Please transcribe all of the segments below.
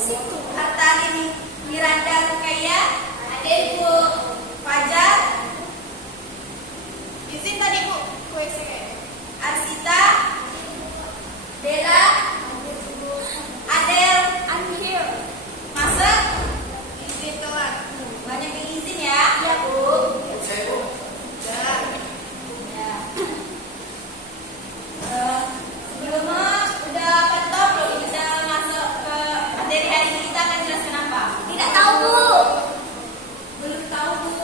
ke situ. Harta ini Miranda Rukaya, ada Ibu Fajar. Izin tadi Bu, Arsita, Bella, Adel, I'm here. masuk. Izin telat. Banyak yang izin ya. Ya Bu. Ya. Sebelumnya udah ketop belum bisa masuk ke materi hari ini, kita akan jelaskan apa? Tidak tahu Bu. Belum tahu Bu.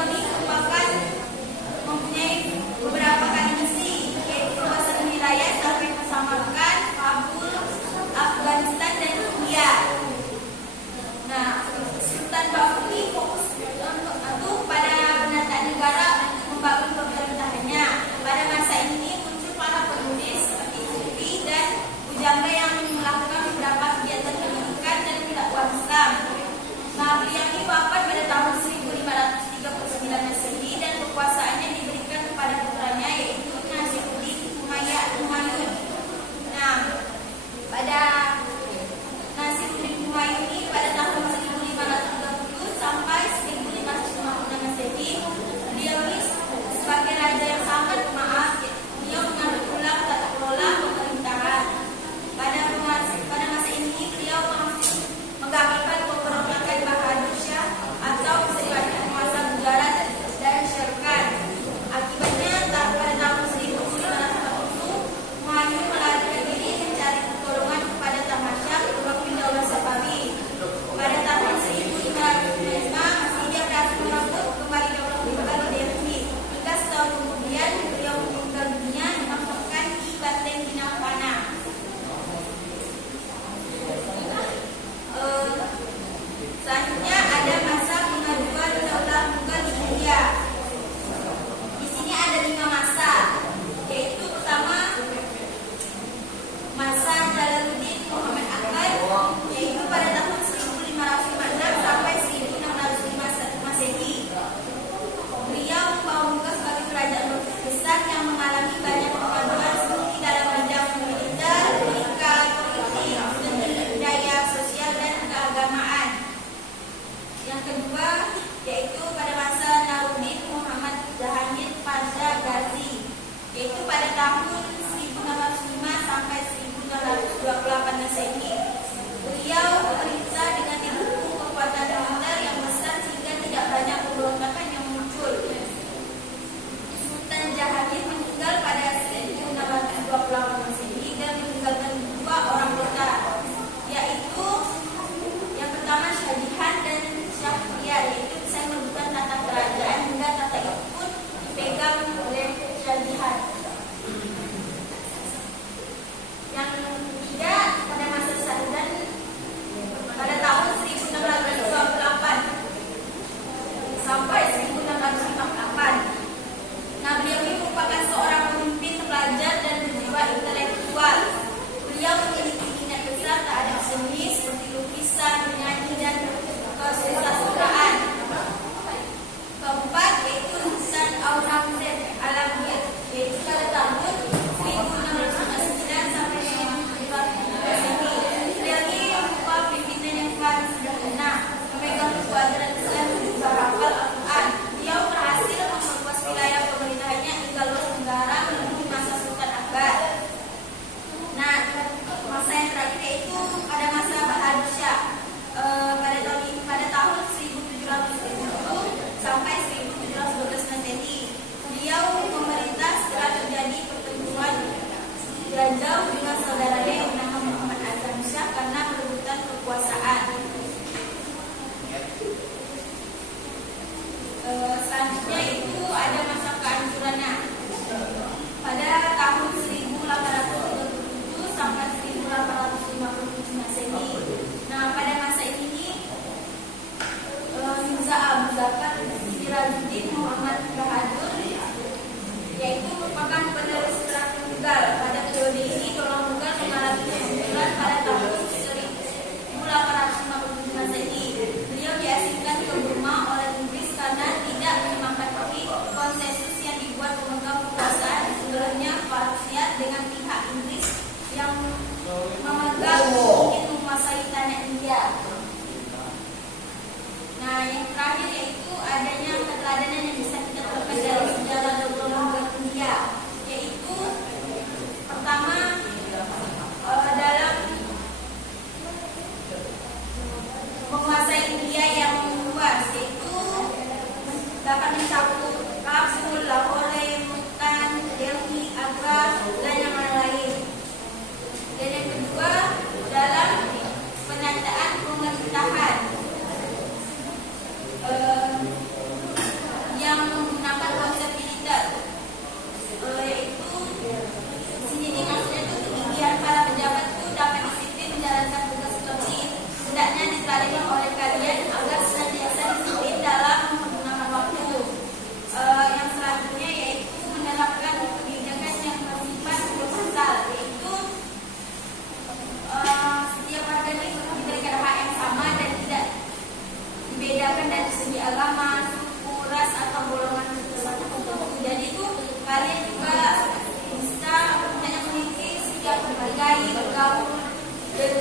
beliau ini merupakan mempunyai beberapa kali misi, yaitu menguasai wilayah sampai ke Samarkand, Kabul, Afghanistan, dan India. Nah, Sultan Bahu ini fokus untuk pada penataan negara untuk membangun pemerintahannya. Pada masa ini muncul para penulis seperti Sufi dan Bujangga yang melakukan beberapa kegiatan pendidikan dan pendakwah Islam. Nah, beliau ini wafat pada tahun 1539 Masehi dan kekuasaannya diberikan kepada putranya yaitu Nasiruddin Humayun. Nah, pada Nasiruddin Humayun ini pada tahun 1530 sampai 1556 Masehi, beliau ini sebagai raja yang sangat pemaaf, beliau mengatur ulang tata kelola pemerintahan. Pada masa ini beliau menggagalkan pemberontakan Bahadur Shah atau bisa dibaca penguasa negara dan Sherkan. Akibatnya pada tahun 1540 Humayun melarikan diri mencari pertolongan kepada Tamasyak, pemimpin daulah Safawi. Pada tahun 1555 masih dia berhasil merebut kembali daulah Mughal di Delhi. Hingga setahun kemudian beliau meninggal dunia dimakamkan di Banteng Dinapana. Selanjutnya ada masa pengajuan daulah Mughal di India. Di sini ada 5 masa, yaitu pertama masa Jalaluddin Muhammad Akbar, yaitu pada tahun 1556 sampai 1605 Masehi. Beliau membawa Mughal sebagai kerajaan besar yang mengalami banyak kemajuan seperti dalam bidang militer, pendidikan, politik, seni, budaya, sosial, dan keagamaan. Yang kedua yaitu pada masa Nauruddin Muhammad Jahangir Pasha Ghazi, yaitu pada tahun 1605 sampai 1928 Masehi.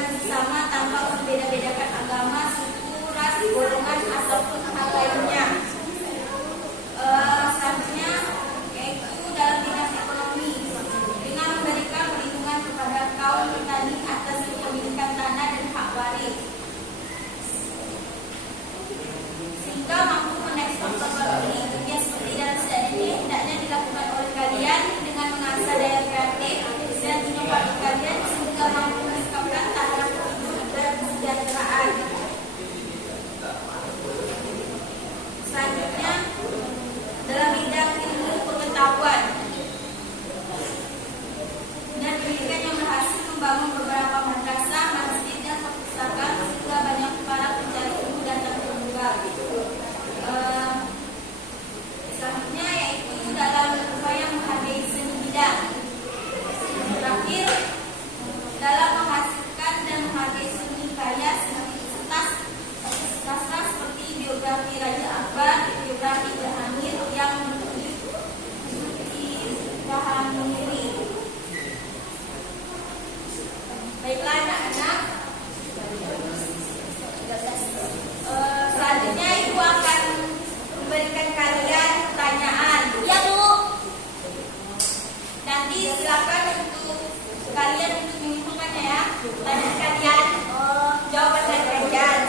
dengan sesama tanpa membeda-bedakan agama, suku, ras, golongan, ataupun hal lainnya. Selanjutnya yaitu dalam bidang ekonomi dengan memberikan perlindungan kepada kaum petani atas kepemilikan tanah dan hak waris sehingga mampu mengekspor produk yang seperti dalam slide ini hendaknya dilakukan oleh kalian dengan mengasah daya kreatif dan inovasi kalian sehingga mampu meningkatkan taraf hidup dan kesejahteraan. Selanjutnya dalam bidang ilmu pengetahuan dan pendidikan yang berhasil membangun beberapa madrasah, masjid, dan perpustakaan sehingga banyak para pencari ilmu datang ke Bunga. Selanjutnya yaitu dalam upaya menghargai seni bidang. Terakhir, dalam menghasilkan dan menghargai seni karya sastra seperti biografi Raja Akbar, biografi Jahangir yang dipahami diri. Baiklah anak-anak, selanjutnya Ibu akan memberikan kalian pertanyaan. Ya Bu. Nanti silakan untuk kalian untuk menyimpulkannya ya. Pertanyaan kalian, jawaban dari kalian.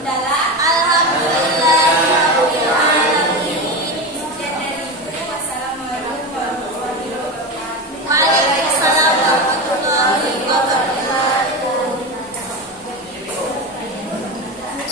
dalam